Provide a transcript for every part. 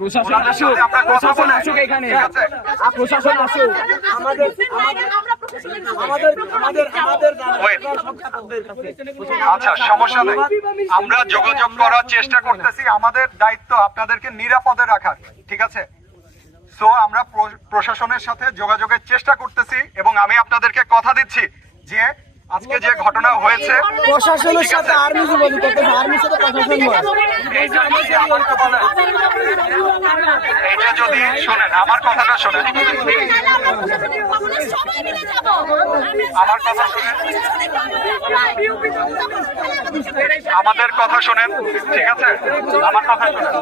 প্রশাসন আসুক, প্রশাসন আসুক এখানে, প্রশাসন আসুক। আচ্ছা, সমস্যা নেই, আমরা যোগাযোগ করার চেষ্টা করতেছি। আমাদের দায়িত্ব আপনাদেরকে নিরাপদে রাখার, ঠিক আছে? সো আমরা প্রশাসনের সাথে যোগাযোগের চেষ্টা করতেছি এবং আমি আপনাদেরকে কথা দিচ্ছি যে আজকে যে ঘটনা হয়েছে প্রশাসনের সাথে আর্মি যোগাযোগ করতেছে, আর্মির সাথে প্রশাসন এটা যদি শোনেন, আমার কথাটা শোনেন, আমার কথা শোনেন, আমাদের কথা শোনেন, ঠিক আছে? আমার কথা শোনেন।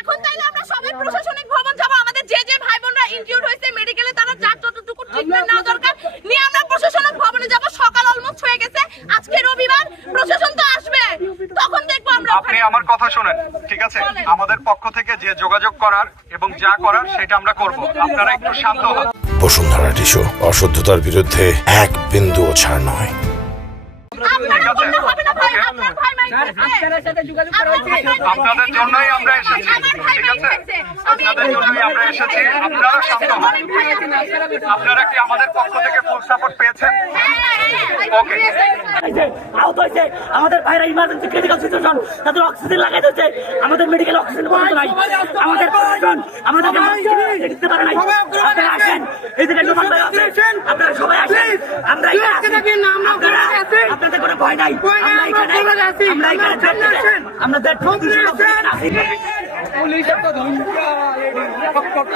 এখন তাইলে আমরা সবাই প্রশাসনিক ভবন যাব। আমাদের যে যে ভাই বোনরা ইনজিউর্ড হয়েছে মেডিকেলে, তারা যতটুকু ট্রিটমেন্ট নেওয়া দরকার নিয়ে আমরা প্রশাসনিক ভবনে যাব। সকাল অলমোস্ট হয়ে গেছে, আজকে রবিবার, প্রশাসন তো আসবে, তখন দেখবো আমরা। আপনি আমার কথা শোনেন, ঠিক আছে? আমাদের পক্ষ থেকে যে যোগাযোগ করার এবং যা করার সেটা আমরা করব। আপনারা একটু শান্ত হন। বসুন্ধরা টিস্যু, অশুদ্ধতার বিরুদ্ধে এক বিন্দুও ছাড় নয়। আপনাদের জন্যই আমরা এসেছি, ঠিক আছে? আপনাদের জন্যই আমরা এসেছি। আপনারা শান্ত হন। আপনারা কি আমাদের পক্ষ থেকে ফুল সাপোর্ট পেয়েছেন? ওকে। আহত হয়েছে আমাদের ভাইরা, ইমার্জেন্সি ক্রিটিক্যাল সিচুয়েশন, তাদের অক্সিজেন লাগাই দিয়েছে, আমাদের মেডিকেল অক্সিজেন পর্যন্ত নাই। আমাদের প্রশাসন আমাদেরকে দিতে পারে নাই। আপনারা আসেন, এদিকে নোমান ভাই আছেন, আপনারা সবাই আসেন। আমরা আপনাদের কোনো ভয় নাই, আমরা এখানে, আমরা পুলিশের তো ধমকিয়া,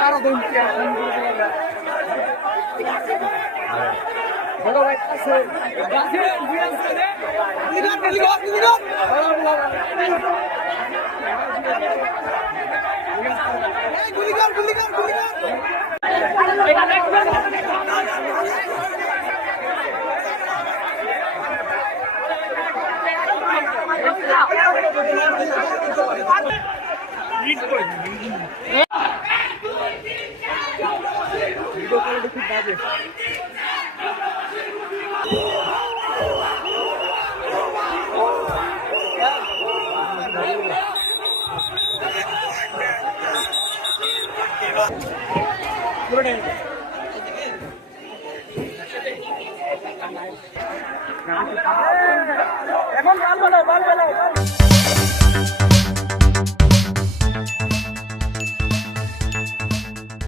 আরো ধমকিয়া। বড় ভাই আছে, এখন বাল বানাও।